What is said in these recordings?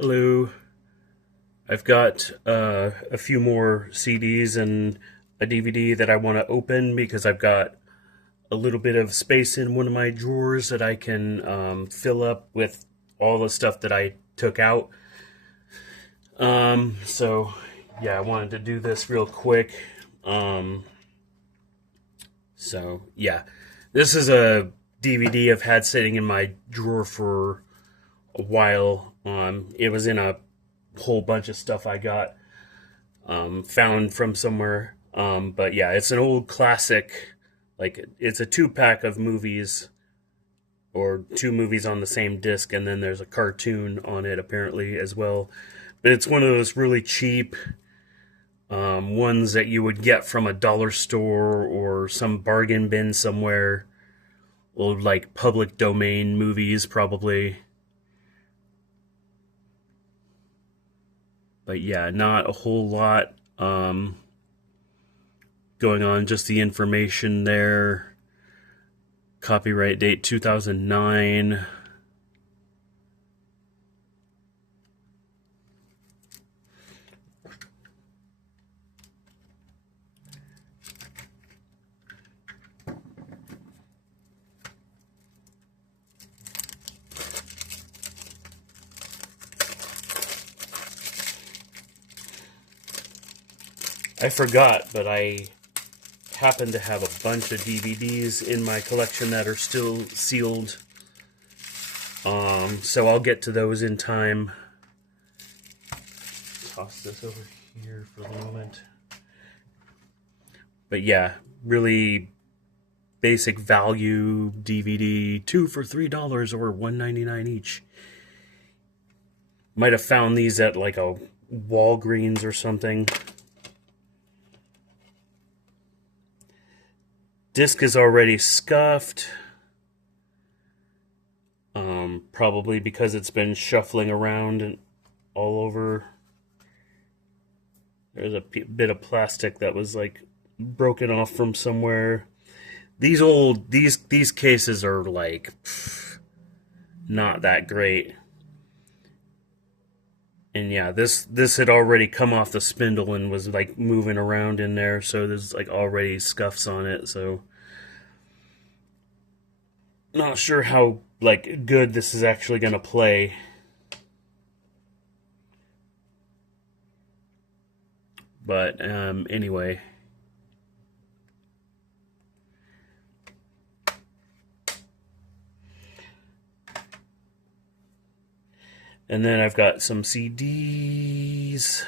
Hello. I've got a few more CDs and a DVD that I want to open because I've got a little bit of space in one of my drawers that I can fill up with all the stuff that I took out. So, yeah, I wanted to do this real quick. Um, yeah, this is a DVD I've had sitting in my drawer for a while. It was in a whole bunch of stuff I got found from somewhere. But yeah, it's an old classic. Like it's a two-pack of movies or two movies on the same disc, and then there's a cartoon on it apparently as well. But it's one of those really cheap ones that you would get from a dollar store or some bargain bin somewhere. Old like public domain movies probably. But yeah, not a whole lot going on. Just the information there. Copyright date 2009. I forgot, but I happen to have a bunch of DVDs in my collection that are still sealed. So I'll get to those in time. Toss this over here for the moment. But yeah, really basic value DVD, two for $3 or $1.99 each. Might have found these at like a Walgreens or something. Disc is already scuffed. Probably because it's been shuffling around and all over. There's a bit of plastic that was like broken off from somewhere. These cases are like not that great. And yeah, this had already come off the spindle and was like moving around in there, so there's like already scuffs on it. So not sure how like good this is actually gonna play. But anyway, and then I've got some CDs,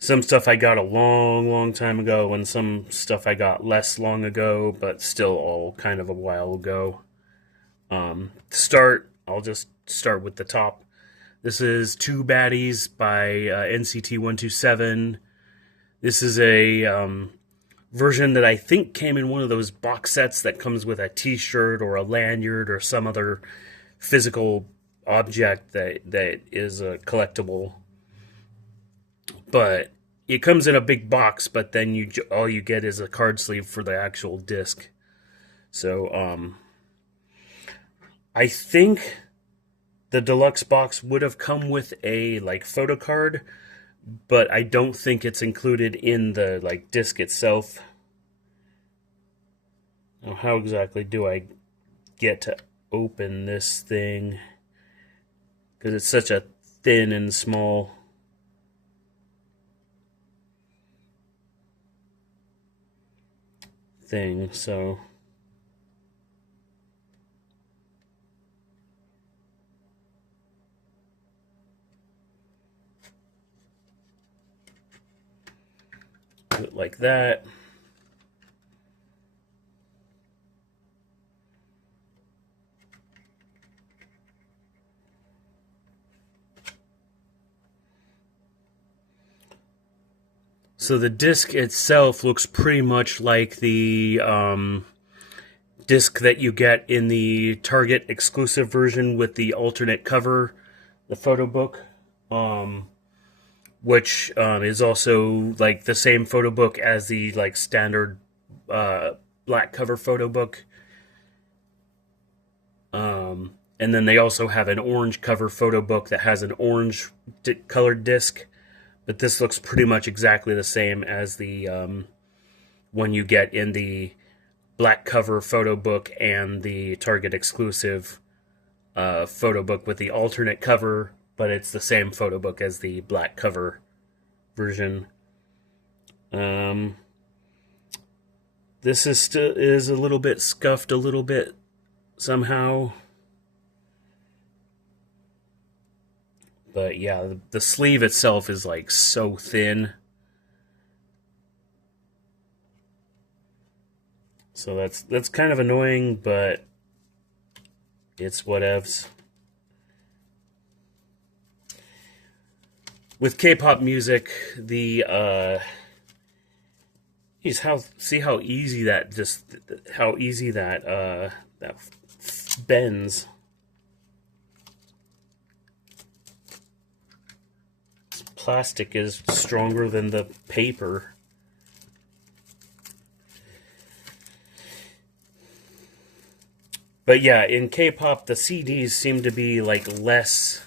some stuff I got a long, long time ago, and some stuff I got less long ago, but still all kind of a while ago. I'll just start with the top. This is Two Baddies by NCT 127. This is a version that I think came in one of those box sets that comes with a t-shirt or a lanyard or some other physical object that is a collectible. But it comes in a big box, but then all you get is a card sleeve for the actual disc. So I think the deluxe box would have come with a like photo card, but I don't think it's included in the like disc itself. Now, how exactly do I get to open this thing? Because it's such a thin and small thing, so do it like that. So the disc itself looks pretty much like the disc that you get in the Target exclusive version with the alternate cover, the photo book, which is also like the same photo book as the like standard black cover photo book. And then they also have an orange cover photo book that has an orange colored disc. But this looks pretty much exactly the same as the one you get in the black cover photo book and the Target exclusive photo book with the alternate cover, but it's the same photo book as the black cover version. This is a little bit scuffed, a little bit somehow. But yeah, the sleeve itself is like so thin. So that's kind of annoying, but it's whatevs. With K-pop music, see how easy that that bends. Plastic is stronger than the paper. But yeah, in K-pop, the CDs seem to be like less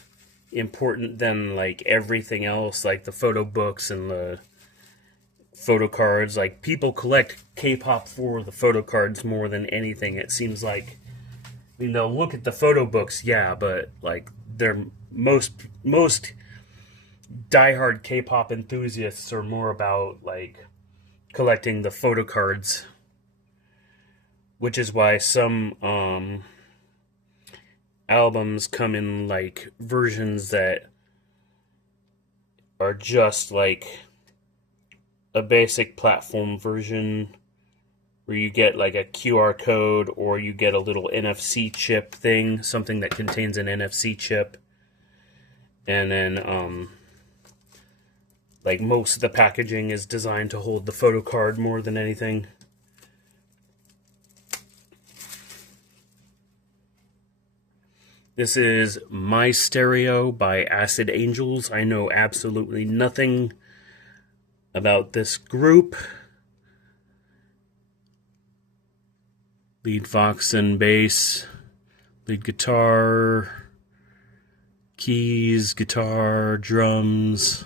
important than like everything else, like the photo books and the photo cards. Like people collect K-pop for the photo cards more than anything. It seems like, I mean, they'll look at the photo books, yeah, but like they're most diehard K-pop enthusiasts are more about like collecting the photo cards, which is why some albums come in like versions that are just like a basic platform version where you get like a QR code or you get a little NFC chip thing, something that contains an NFC chip. And then like most of the packaging is designed to hold the photo card more than anything. This is My Stereo by Acid Angels. I know absolutely nothing about this group. Lead Vox and bass, lead guitar, keys, guitar, drums.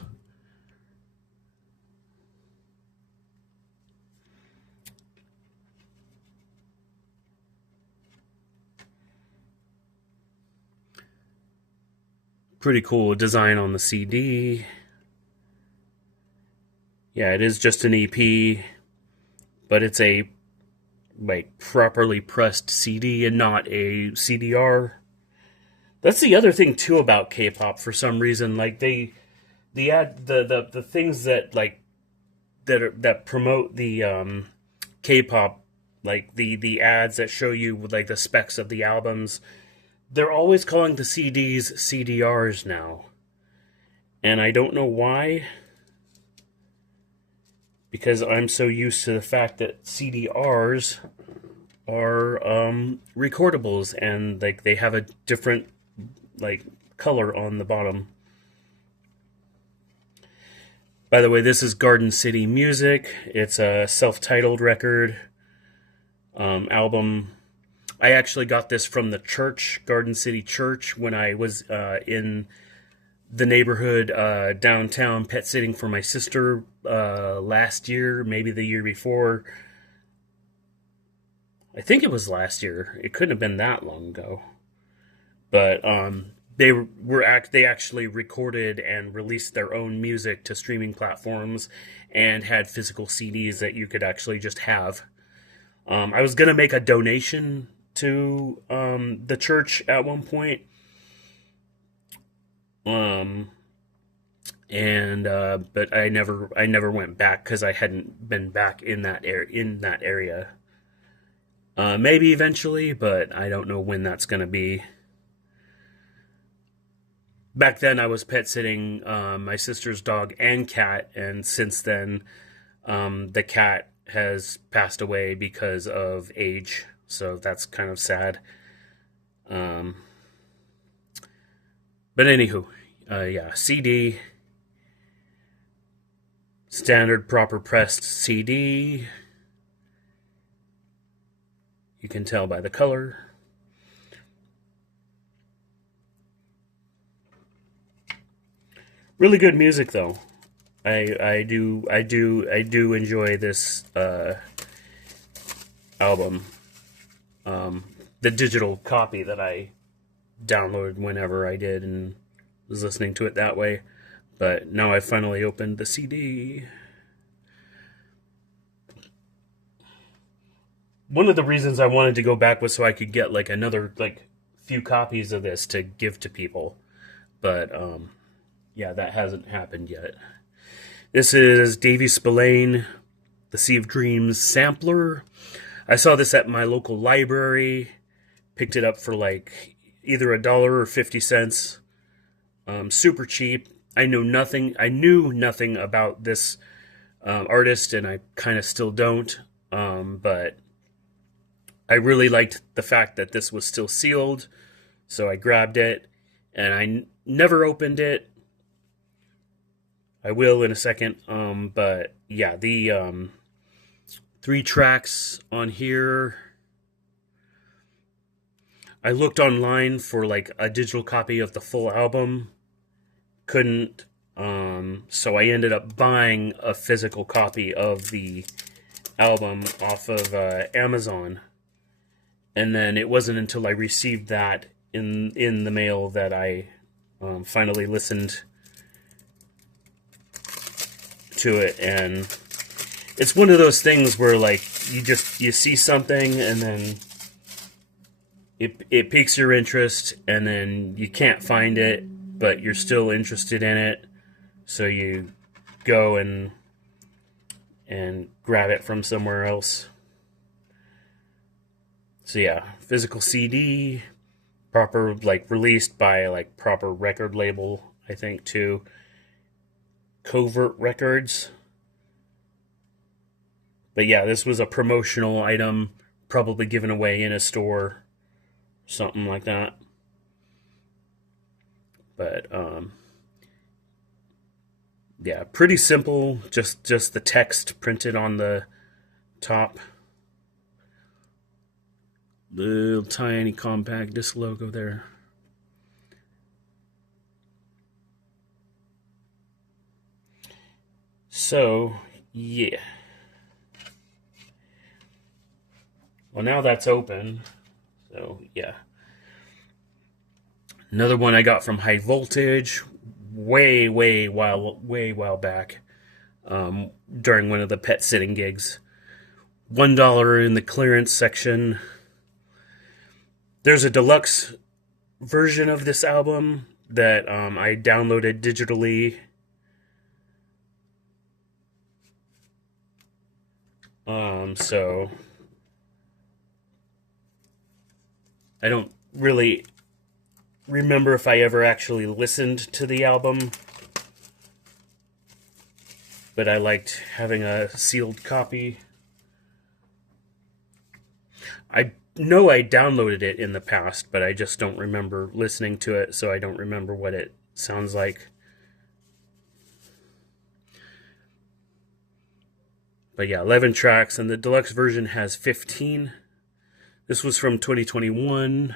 Pretty cool design on the CD. Yeah, it is just an EP, but it's a like properly pressed CD and not a CDR. That's the other thing too about K-pop. For some reason, like the things that like that promote the K-pop, like the ads that show you like the specs of the albums, they're always calling the CDs CDRs now. And I don't know why, because I'm so used to the fact that CDRs are recordables and like they have a different like color on the bottom. By the way, this is Garden City Music. It's a self-titled record album. I actually got this from the church, Garden City Church, when I was in the neighborhood downtown pet sitting for my sister last year, maybe the year before. I think it was last year. It couldn't have been that long ago. But they actually recorded and released their own music to streaming platforms and had physical CDs that you could actually just have. I was gonna make a donation to the church at one point, but I never went back because I hadn't been back in that area. Maybe eventually, but I don't know when that's gonna be. Back then, I was pet sitting my sister's dog and cat, and since then, the cat has passed away because of age. So that's kind of sad. But anywho, yeah, CD, standard proper pressed CD. You can tell by the color. Really good music though. I do enjoy this album. The digital copy that I downloaded whenever I did and was listening to it that way. But now I finally opened the CD. One of the reasons I wanted to go back was so I could get like another like few copies of this to give to people. But yeah, that hasn't happened yet. This is Davy Spillane, The Sea of Dreams sampler. I saw this at my local library. Picked it up for like either $1 or 50 cents. Super cheap. I knew nothing. I knew nothing about this artist, and I kind of still don't. But I really liked the fact that this was still sealed, so I grabbed it, and never opened it. I will in a second. But yeah, the 3 tracks on here. I looked online for like a digital copy of the full album. Couldn't. So I ended up buying a physical copy of the album off of Amazon. And then it wasn't until I received that in the mail that I finally listened to it. And it's one of those things where like you see something and then it piques your interest, and then you can't find it, but you're still interested in it, so you go and grab it from somewhere else. So yeah, physical CD, proper like released by like proper record label, I think too. Covert Records. But yeah, this was a promotional item, probably given away in a store, something like that. But yeah, pretty simple. Just the text printed on the top. Little tiny compact disc logo there. So yeah. Well, now that's open. So yeah. Another one I got from High Voltage, way while back, during one of the pet sitting gigs. $1 in the clearance section. There's a deluxe version of this album that I downloaded digitally. So I don't really remember if I ever actually listened to the album, but I liked having a sealed copy. I know I downloaded it in the past, but I just don't remember listening to it, so I don't remember what it sounds like. But yeah, 11 tracks, and the deluxe version has 15. This was from 2021.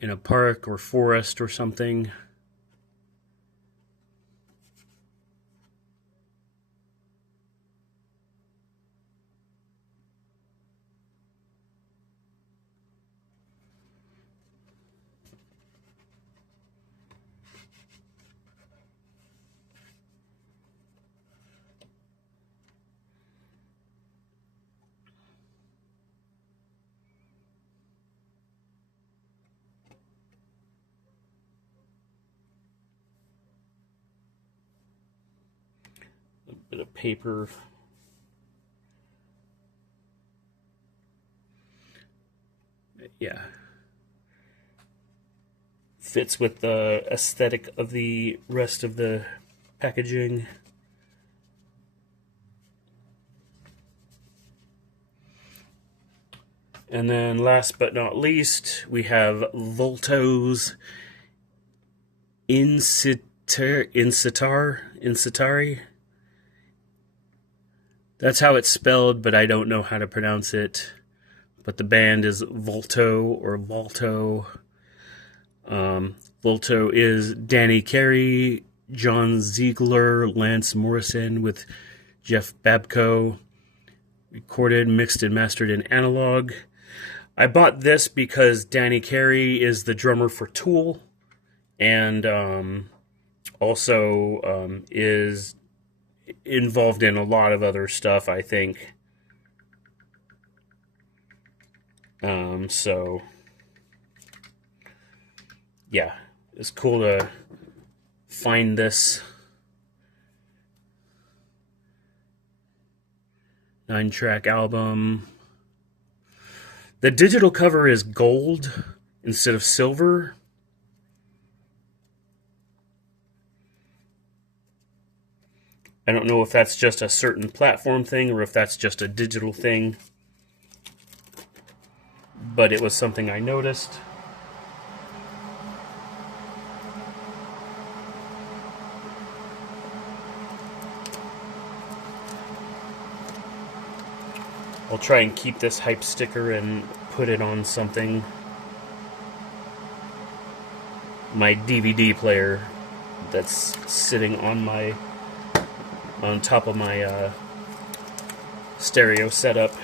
In a park or forest or something. A bit of paper. Yeah. Fits with the aesthetic of the rest of the packaging. And then last but not least, we have Volto's Insitari. That's how it's spelled, but I don't know how to pronounce it. But the band is Volto or Volto. Volto is Danny Carey, John Ziegler, Lance Morrison with Jeff Babco. Recorded, mixed, and mastered in analog. I bought this because Danny Carey is the drummer for Tool, and also is involved in a lot of other stuff, I think. So yeah, it's cool to find this 9-track album. The digital cover is gold instead of silver. I don't know if that's just a certain platform thing or if that's just a digital thing, but it was something I noticed. I'll try and keep this hype sticker and put it on something. My DVD player that's sitting on top of my stereo setup.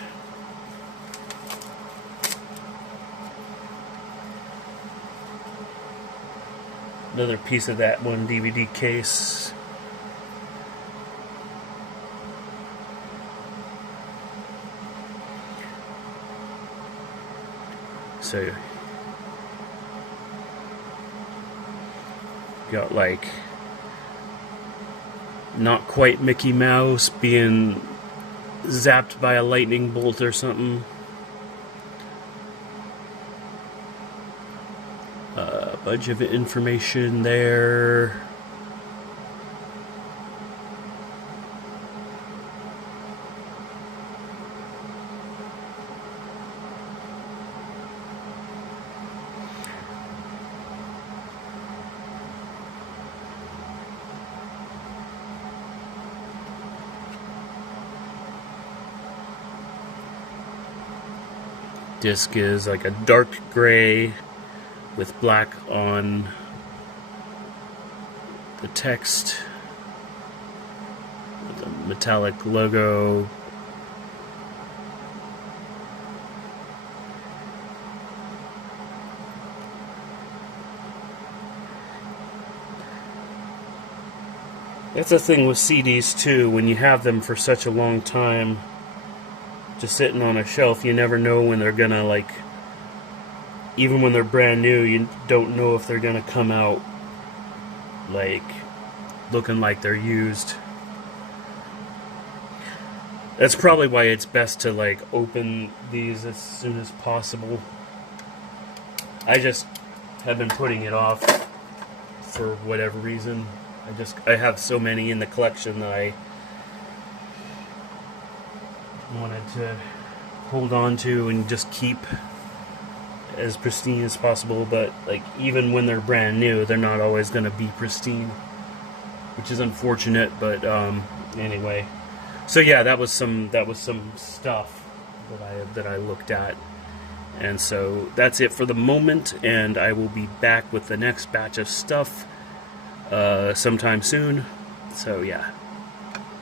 Another piece of that one DVD case. So got like not quite Mickey Mouse being zapped by a lightning bolt or something. A bunch of information there. Disc is like a dark gray with black on the text with a metallic logo. That's the thing with CDs too, when you have them for such a long time just sitting on a shelf, you never know when they're gonna, like, even when they're brand new, you don't know if they're gonna come out like looking like they're used. That's probably why it's best to like open these as soon as possible. I just have been putting it off for whatever reason. I have so many in the collection that I wanted to hold on to and just keep as pristine as possible, but like even when they're brand new, they're not always going to be pristine, which is unfortunate, but anyway. So yeah, that was some stuff that I looked at. And so that's it for the moment, and I will be back with the next batch of stuff sometime soon. So yeah.